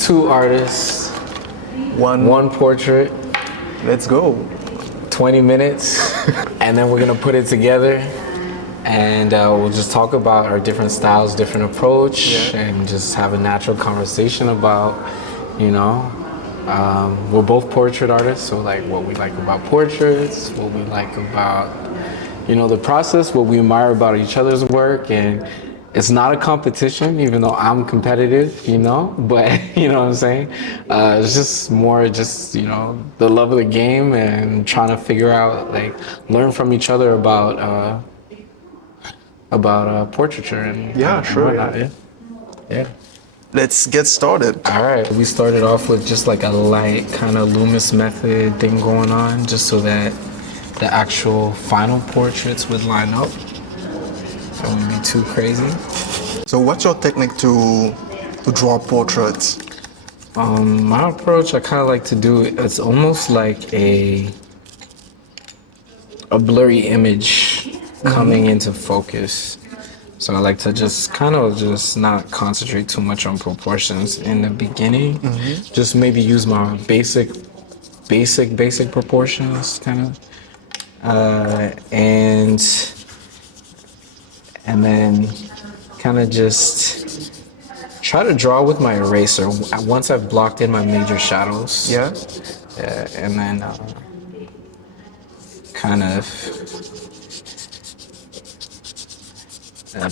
2 artists, One. 1 portrait, Let's go. 20 minutes, and then we're gonna put it together, and we'll just talk about our different styles, different approach, and just have a natural conversation about, you know, we're both portrait artists, so like what we like about portraits, what we like about, you know, the process, what we admire about each other's work, and it's not a competition, even though I'm competitive, you know, but you know what I'm saying? It's just more just, you know, the love of the game and trying to figure out, like, learn from each other about portraiture and whatnot. Yeah. Let's get started. All right, we started off with just like a light kind of Loomis method thing going on, just so that the actual final portraits would line up. It wouldn't be too crazy. So what's your technique to draw portraits? My approach, I kind of like to do it, it's almost like a blurry image coming into focus. So I like to just kind of just not concentrate too much on proportions in the beginning. Just maybe use my basic proportions kind of. And then kind of just try to draw with my eraser once I've blocked in my major shadows. Yeah. And then kind of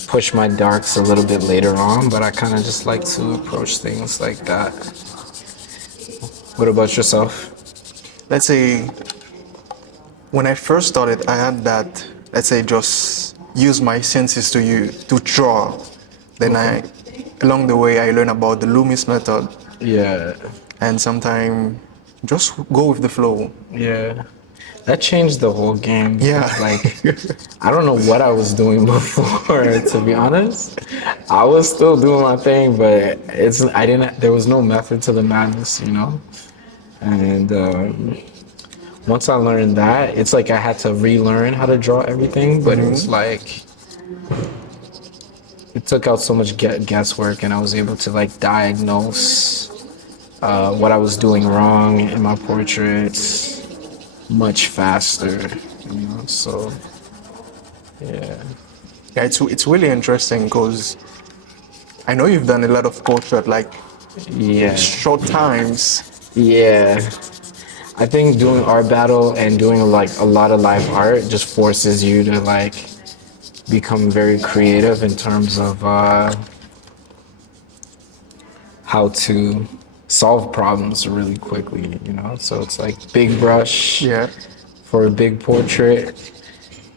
push my darks a little bit later on, but I kind of just like to approach things like that. What about yourself? Let's say when I first started, I had that, let's say, just use my senses to draw. Then along the way, I learned about the Loomis method. Yeah. And sometimes just go with the flow. Yeah. That changed the whole game. Yeah. Like, I don't know what I was doing before, to be honest. I was still doing my thing, but there was no method to the madness, you know? And once I learned that, it's like I had to relearn how to draw everything, but it was like, it took out so much guesswork, and I was able to like diagnose what I was doing wrong in my portraits much faster, you know, so yeah. Yeah, it's really interesting because I know you've done a lot of portrait, like short times. Yeah. I think doing art battle and doing like a lot of live art just forces you to like become very creative in terms of how to solve problems really quickly, you know? So it's like big brush for a big portrait.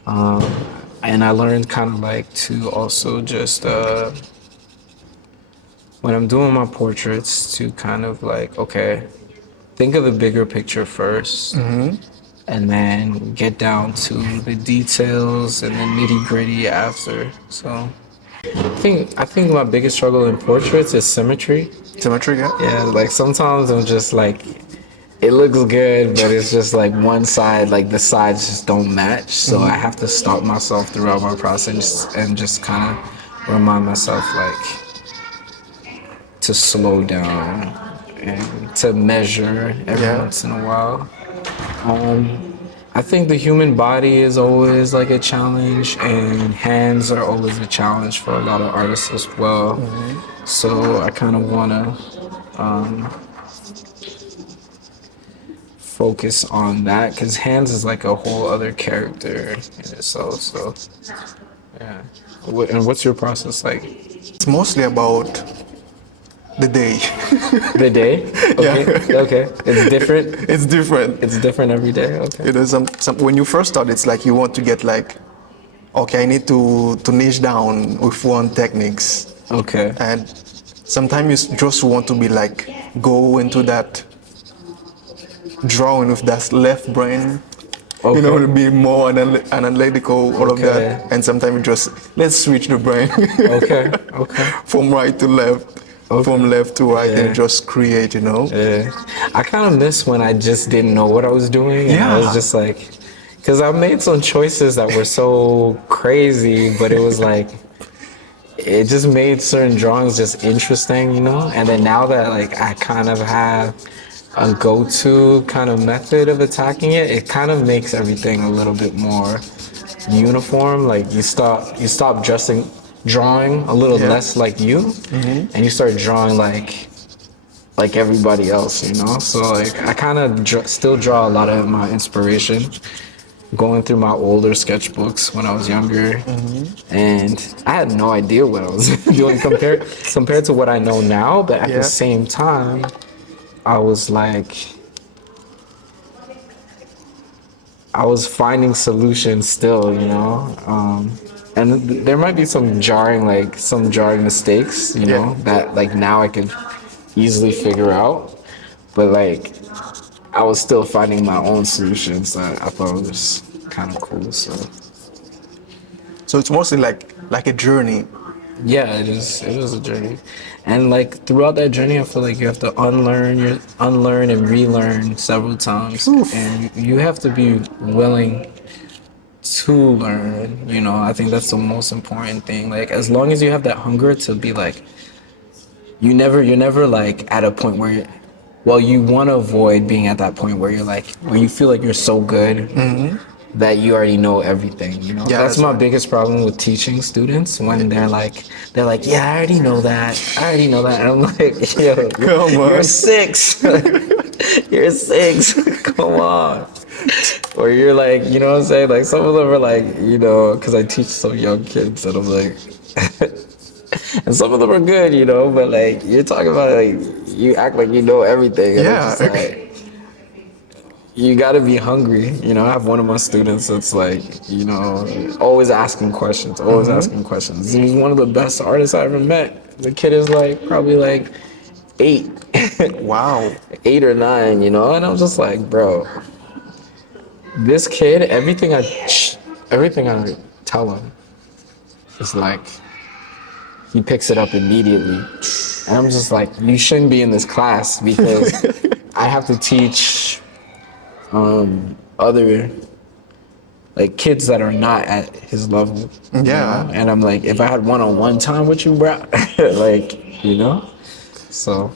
And I learned kind of like to also just, when I'm doing my portraits, to kind of like, okay, think of the bigger picture first, and then get down to the details and the nitty gritty after. So I think my biggest struggle in portraits is symmetry. Symmetry, yeah? Yeah, like sometimes I'm just like, it looks good, but it's just like one side, like the sides just don't match. So I have to stop myself throughout my process and just kind of remind myself like to slow down and to measure every once in a while. I think the human body is always like a challenge, and hands are always a challenge for a lot of artists as well. So I kind of want to focus on that, because hands is like a whole other character in itself. So yeah. And what's your process like? It's mostly about the day. The day? Okay. Okay. It's different. It's different. It's different every day. Okay. You know, some when you first start, it's like you want to get like, okay, I need to niche down with one techniques. Okay. And sometimes you just want to be like, go into that drawing with that left brain. Okay. You know, to be more analytical, all of that. And sometimes you just, let's switch the brain. Okay. Okay. From right to left. From left to right, and just create, you know? Yeah. I kind of miss when I just didn't know what I was doing. And I was just like, because I made some choices that were so crazy, but it was like, it just made certain drawings just interesting, you know. And then now that like I kind of have a go-to kind of method of attacking it, it kind of makes everything a little bit more uniform. Like you stop dressing drawing a little Yeah. less like you, and you start drawing like everybody else, you know. So like I kind of still draw a lot of my inspiration going through my older sketchbooks when I was younger, and I had no idea what I was doing compared to what I know now. But at Yeah. the same time, I was like, I was finding solutions still, you know. And there might be some jarring mistakes, you know, that like now I could easily figure out. But like, I was still finding my own solutions that I thought was kind of cool. So So it's mostly like a journey. yeah, it is. It was a journey, and like throughout that journey, I feel like you have to unlearn and relearn several times, and you have to be willing to learn. You know, I think that's the most important thing. Like as long as you have that hunger to be like, you're never like at a point where, well, you want to avoid being at that point where you're like, where you feel like you're so good that you already know everything, you know? Yeah, that's that's my right. biggest problem with teaching students when they're like, yeah, I already know that. I already know that. And I'm like, yo, Come you're on. 6. You're 6. Come on. Or you're like, you know what I'm saying? Like some of them are like, you know, because I teach some young kids and I'm like, and some of them are good, you know, but like you're talking about like you act like you know everything. And Yeah. it's just like, you gotta be hungry, you know. I have one of my students that's like, you know, always asking questions, always asking questions. He's one of the best artists I ever met. The kid is like probably like 8, Wow. 8 or 9, you know, and I'm just like, bro, this kid, everything I tell him is like, he picks it up immediately. And I'm just like, you shouldn't be in this class because I have to teach other like kids that are not at his level. You Yeah. know? And I'm like, if I had one-on-one time with you, bro, like, you know? So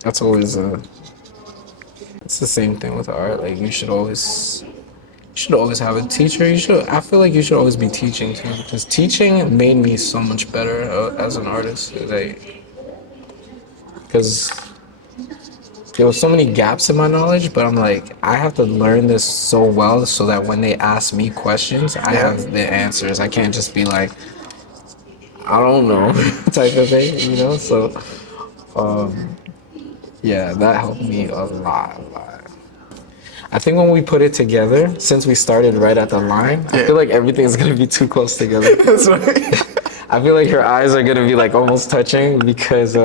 that's always it's the same thing with art. Like you should always have a teacher. I feel like you should always be teaching too, because teaching made me so much better as an artist. Because there was so many gaps in my knowledge, but I'm like, I have to learn this so well so that when they ask me questions, I have the answers. I can't just be like, I don't know, type of thing, you know? So, yeah, that helped me a lot. I think when we put it together, since we started right at the line, I feel like everything's gonna be too close together. That's right. I feel like your eyes are gonna be like almost touching because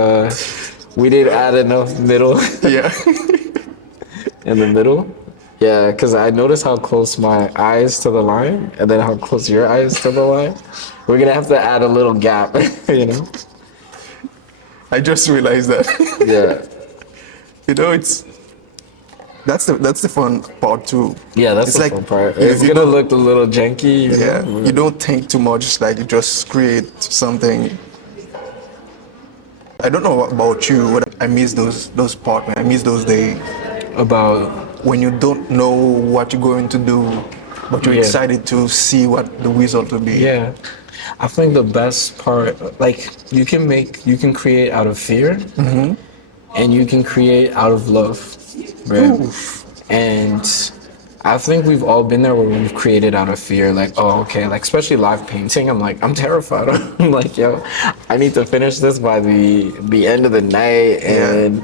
we didn't add enough middle Yeah. in the middle. Yeah, because I noticed how close my eyes to the line and then how close your eyes to the line. We're gonna have to add a little gap, you know? I just realized that. Yeah. You know, that's the fun part too. Yeah, that's It's the like fun part. you- It's you gonna don't- look a little janky, you Yeah, know? you don't think too much. Like you just create something. I don't know about you, but I miss those parts. I miss those days About when you don't know what you're going to do, but you're Yeah. excited to see what the result will be. Yeah, I think the best part, like you can create out of fear, and you can create out of love, right? And I think we've all been there where we've created out of fear, like, oh, okay, like especially live painting. I'm like, I'm terrified. I'm like, yo, I need to finish this by the end of the night, and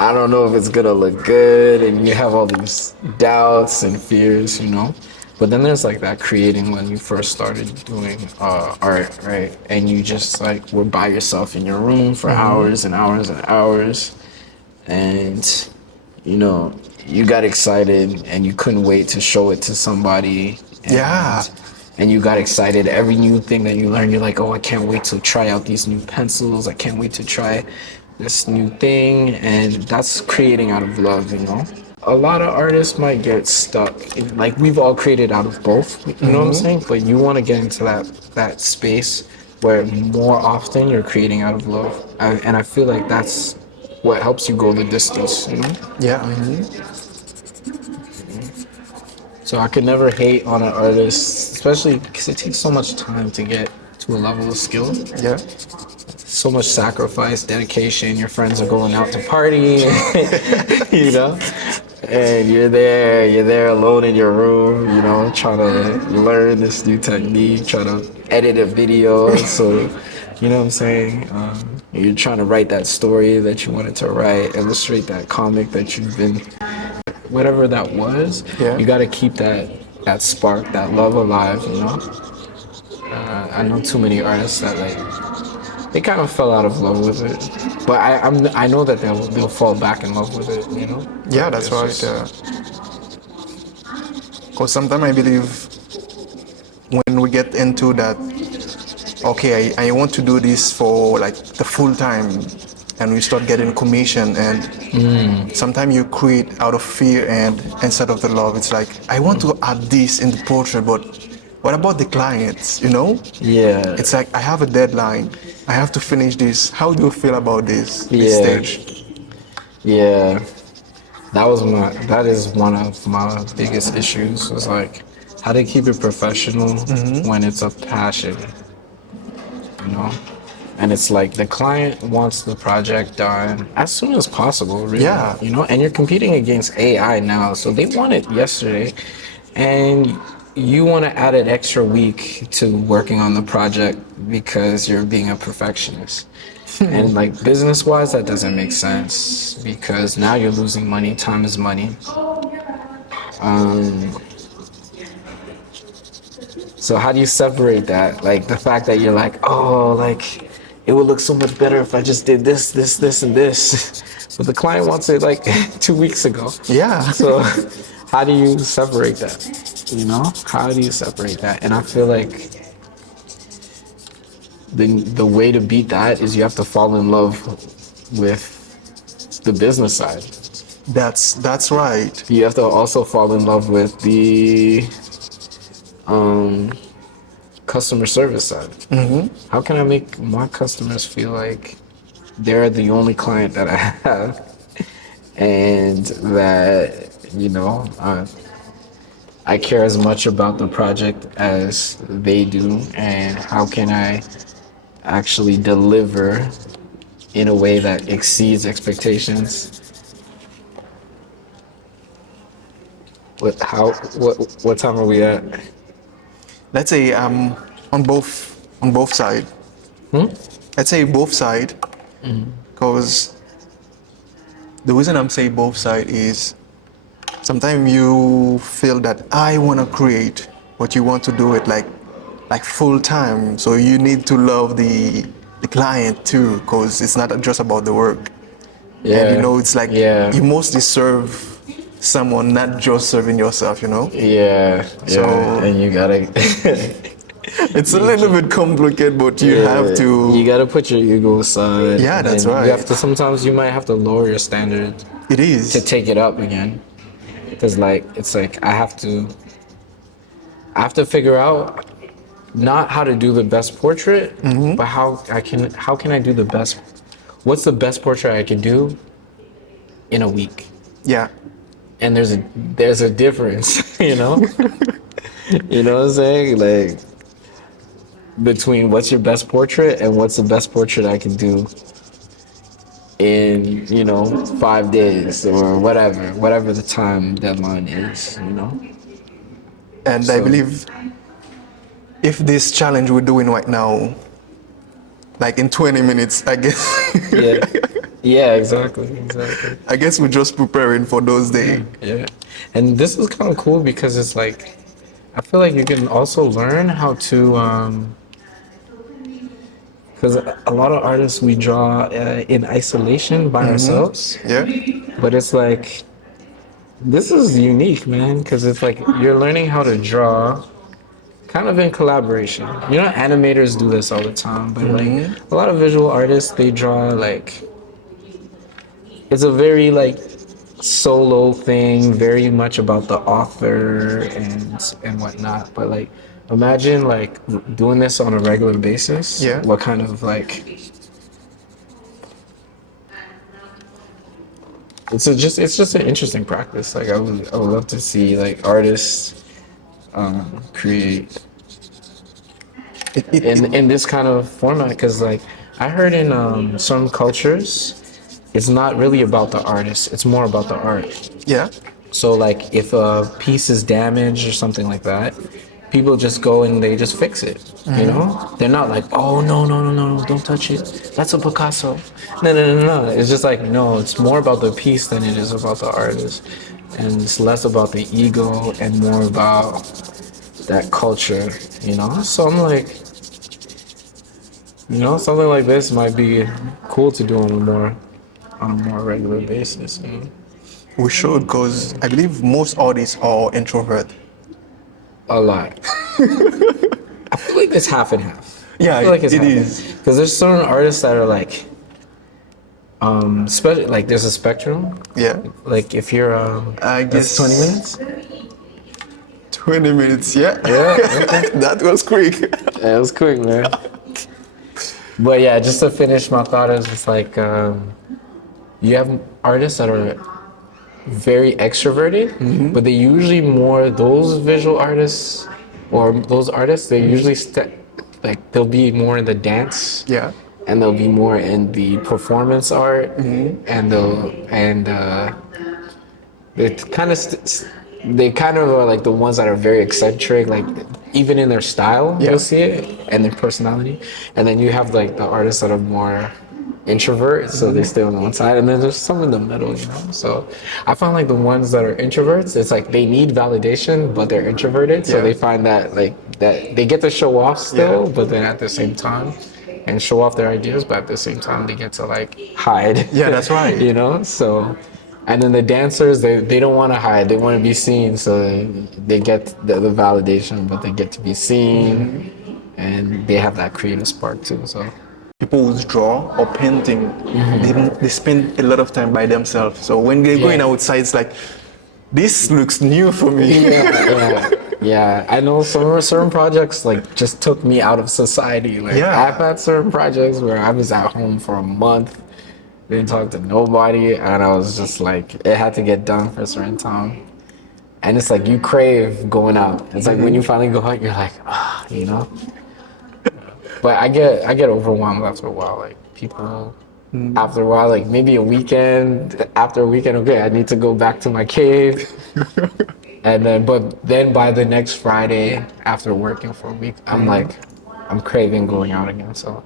I don't know if it's gonna look good, and you have all these doubts and fears, you know. But then there's like that creating when you first started doing art, right? And you just like were by yourself in your room for hours and hours and hours, and you know you got excited and you couldn't wait to show it to somebody. And, Yeah. And you got excited. Every new thing that you learn, you're like, oh, I can't wait to try out these new pencils. I can't wait to try this new thing. And that's creating out of love, you know? A lot of artists might get stuck. Like we've all created out of both, you know what I'm saying? But you want to get into that space where more often you're creating out of love. And I feel like that's what helps you go the distance, you know? Yeah. So I could never hate on an artist, especially because it takes so much time to get to a level of skill. Yeah. So much sacrifice, dedication. Your friends are going out to party, you know, and you're there alone in your room, you know, trying to learn this new technique, trying to edit a video. So, you know what I'm saying? You're trying to write that story that you wanted to write, illustrate that comic that you've been, whatever that was. Yeah. You got to keep that spark, that love alive, you know. I know too many artists that they kind of fell out of love with it, but I know that they'll fall back in love with it, you know. Yeah, that's It's right. just- Because sometimes I believe when we get into that, okay, I want to do this for like the full time, and we start getting commission, and sometimes you create out of fear and instead of the love. It's like I want to add this in the portrait, but what about the clients? You know? Yeah. It's like I have a deadline. I have to finish this. How do you feel about this Yeah. stage? Yeah. That is one of my biggest issues, was like how to keep it professional when it's a passion, you know? And it's like the client wants the project done as soon as possible, really. Yeah. You know, and you're competing against AI now, so they want it yesterday. And you want to add an extra week to working on the project because you're being a perfectionist. And like business wise, that doesn't make sense because now you're losing money. Time is money. So how do you separate that? Like the fact that you're like, oh, like it would look so much better if I just did this, this, and this. But the client wants it like 2 weeks ago. Yeah. So how do you separate that? You know? How do you separate that? And I feel like the way to beat that is you have to fall in love with the business side. That's right. You have to also fall in love with the customer service side. How can I make my customers feel like they're the only client that I have, and that, you know, I care as much about the project as they do, and how can I actually deliver in a way that exceeds expectations? What time are we at? Let's say on both side. Let's say both side, because the reason I'm saying both side is sometimes you feel that I want to create, but you want to do it like full time. So you need to love the client too, because it's not just about the work. Yeah. And you know, it's like Yeah. you mostly serve someone, not just serving yourself. You know. Yeah. So- and you gotta. It's a little bit complicated, but you have to. You gotta put your ego aside. Yeah, that's and right. You have to. Sometimes you might have to lower your standard It is. to take it up again, because it's like I have to figure out not how to do the best portrait, but how can I do the best? What's the best portrait I can do in a week? Yeah. And there's a difference, you know. You know what I'm saying? Like between what's your best portrait and what's the best portrait I can do in, 5 days or whatever the time deadline is, you know. And I believe if this challenge we're doing right now, like in 20 minutes, I guess. Yeah. Yeah, exactly. I guess we're just preparing for those days. Yeah. And this is kind of cool because it's like, I feel like you can also learn how to, because a lot of artists, we draw in isolation by ourselves, Yeah. but it's like, this is unique, man, because it's like you're learning how to draw kind of in collaboration. You know, animators do this all the time, but like a lot of visual artists, they draw like, it's a very like solo thing, very much about the author and whatnot. But like imagine like doing this on a regular basis. Yeah. What kind of like it's just an interesting practice. Like I would love to see like artists create in this kind of format because like I heard in some cultures it's not really about the artist, it's more about the art. Yeah. So like if a piece is damaged or something like that, people just go and they just fix it. You know? They're not like, oh no, don't touch it. That's a Picasso. No. It's just like no, it's more about the piece than it is about the artist. And it's less about the ego and more about that culture, you know? So I'm like, you know, something like this might be cool to do on a more regular basis, you know? We should, because I believe most artists are introvert. A lot. I feel like it's half and half. Yeah, I feel like it's it half is. because there's certain artists that are like, like there's a spectrum. Yeah. Like if you're, I that's guess 20 minutes. 20 minutes, yeah. Yeah, okay. That was quick. Yeah, it was quick, man. But yeah, just to finish my thought is just like, you have artists that are very extroverted, but they usually more those visual artists or those artists they usually like they'll be more in the dance Yeah. and they'll be more in the performance art and they kind of they kind of are like the ones that are very eccentric, like even in their style Yeah. you'll see it and their personality, and then you have like the artists that are more introvert, so they stay on one side, and then there's some in the middle, you know. So I find like the ones that are introverts, it's like they need validation, but they're introverted, so Yeah. they find that like that they get to show off still, Yeah. but then at the same time, and show off their ideas, but at the same time they get to like hide. Yeah, that's right. You know, so. And then the dancers, they don't want to hide. They want to be seen, so they get the validation, but they get to be seen, and they have that creative spark too. So. People who draw or painting, they spend a lot of time by themselves. So when they're going outside, it's like, this looks new for me. Yeah. I know certain projects like just took me out of society. Like Yeah. I've had certain projects where I was at home for a month, didn't talk to nobody, and I was just like, it had to get done for a certain time. And it's like you crave going out. It's like when you finally go out, you're like, you know. But I get overwhelmed after a while. Like people, after a while, like maybe a weekend. After a weekend, okay, I need to go back to my cave. And then by the next Friday, after working for a week, I'm like, I'm craving going out again. So,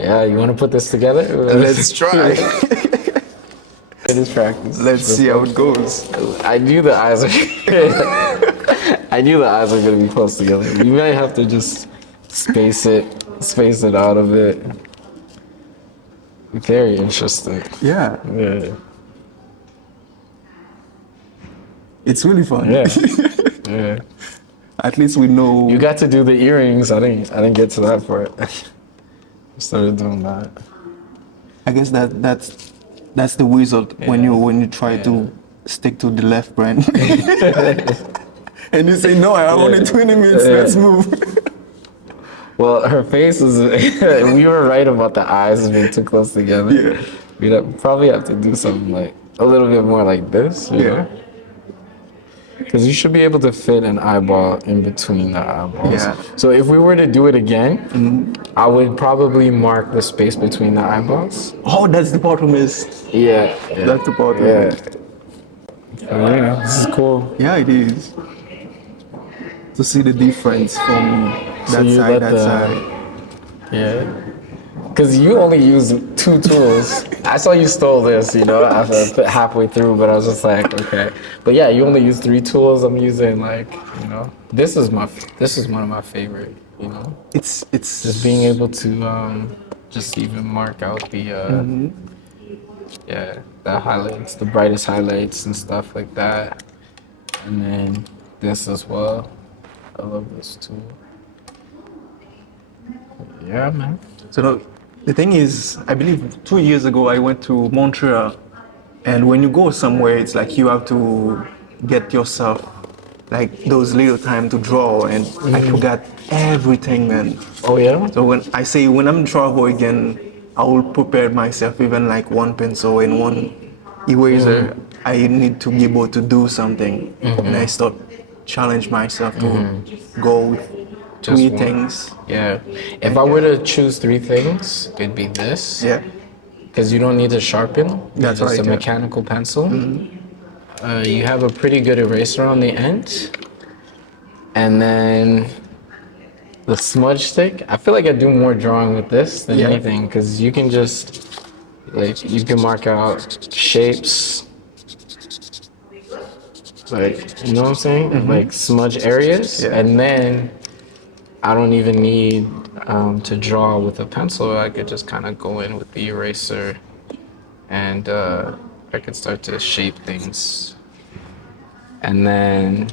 yeah, you want to put this together? Let's try. It is practice. Let's see how it goes. I knew the eyes are. I knew the eyes were gonna be close together. You might have to just space it out a bit. Very interesting. Yeah, Yeah. it's really fun. Yeah. Yeah. At least we know. You got to do the earrings. I didn't get to that part. I started doing that. I guess that's the result when you try to stick to the left brain. And you say, no, I have only 20 minutes, let's move. Well, her face is. We were right about the eyes being too close together. Yeah. We'd probably have to do something like a little bit more like this. You know? Because you should be able to fit an eyeball in between the eyeballs. Yeah. So if we were to do it again, I would probably mark the space between the eyeballs. Oh, that's the part we missed. Yeah. That's the part we Yeah. missed. Yeah, this is cool. Yeah, it is. To see the difference from So that you side, let that side. Yeah. Because you only use 2 tools. I saw you stole this, you know, after halfway through, but I was just like, okay. But yeah, you only use 3 tools. I'm using like, you know, this is one of my favorite, you know. It's Just being able to just even mark out the the highlights, the brightest highlights and stuff like that. And then this as well. I love this tool. Yeah, man. So the thing is, I believe 2 years ago I went to Montreal, and when you go somewhere, it's like you have to get yourself like those little time to draw, and I forgot everything, man. Oh yeah. So when I'm travel again, I will prepare myself even like one pencil and one eraser. I need to be able to do something, and I start challenge myself to go with Just three one. things. Yeah. If I were to choose three things, it'd be this. Yeah, Because you don't need to sharpen. That's Just right, a yeah. mechanical pencil. You have a pretty good eraser on the end. And then the smudge stick. I feel like I do more drawing with this than Yeah. anything because you can just, like, you can mark out shapes. Like, you know what I'm saying? Like smudge areas. Yeah. And then I don't even need to draw with a pencil. I could just kind of go in with the eraser and I could start to shape things. And then,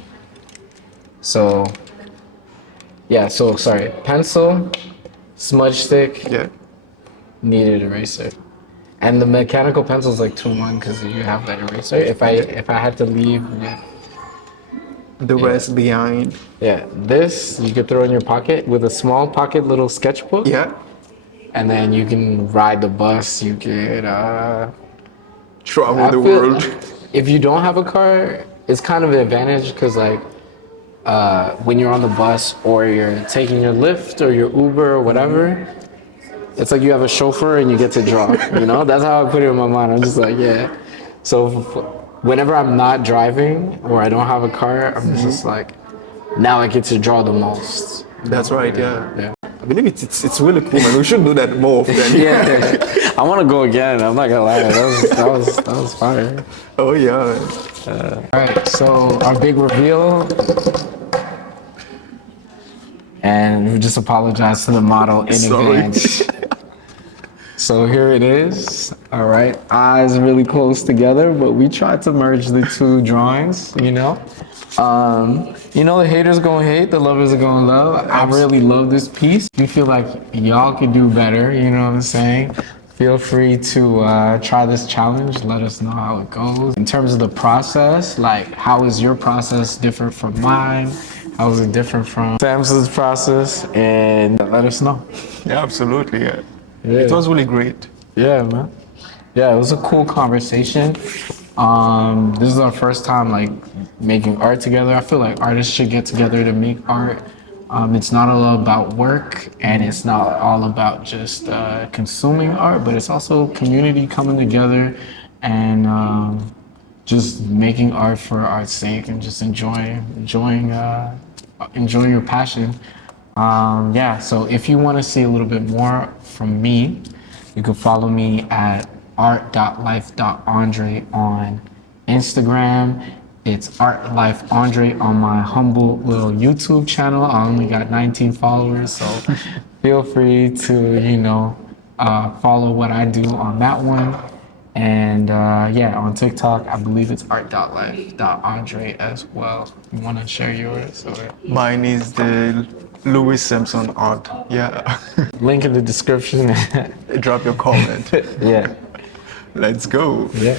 so sorry, pencil, smudge stick, yeah, needed eraser. And the mechanical pencil is like 2-in-1 because you have that eraser. If I had to leave with, the rest behind. yeah, this you could throw in your pocket with a small pocket little sketchbook. Yeah, And then you can ride the bus. You could. travel I the feel- world. If you don't have a car, it's kind of an advantage because like when you're on the bus or you're taking your Lyft or your Uber or whatever, it's like you have a chauffeur and you get to draw. You know, that's how I put it in my mind. I'm just like, yeah. So whenever I'm not driving or I don't have a car, I'm just like, now I get to draw the most. That's right. Yeah. Yeah. I believe it's really cool, man. We should do that more often. Yeah, I want to go again. I'm not gonna lie, that was fire. Oh yeah. All right, so our big reveal, and we just apologize to the model in Sorry. advance. So here it is. All right, eyes really close together, but we tried to merge the two drawings. The haters gonna hate, the lovers are gonna love. I really love this piece. If you feel like y'all could do better, you know what I'm saying? Feel free to try this challenge. Let us know how it goes. In terms of the process, like how is your process different from mine? How is it different from Samson's process? And let us know. Yeah, absolutely. Yeah. Yeah. It was really great. Yeah, man. Yeah, it was a cool conversation. This is our first time like making art together. I feel like artists should get together to make art. It's not all about work and it's not all about just consuming art, but it's also community coming together and just making art for art's sake and just enjoying your passion. So if you want to see a little bit more from me, you can follow me at art.life.andre on Instagram. It's art.life.andre on my humble little YouTube channel. I only got 19 followers, so feel free to, follow what I do on that one. And on TikTok, I believe it's art.life.andre as well. You want to share yours? Or? Mine is the Louis Simpson art. Yeah. Link in the description. Drop your comment. Yeah. Let's go. Yeah.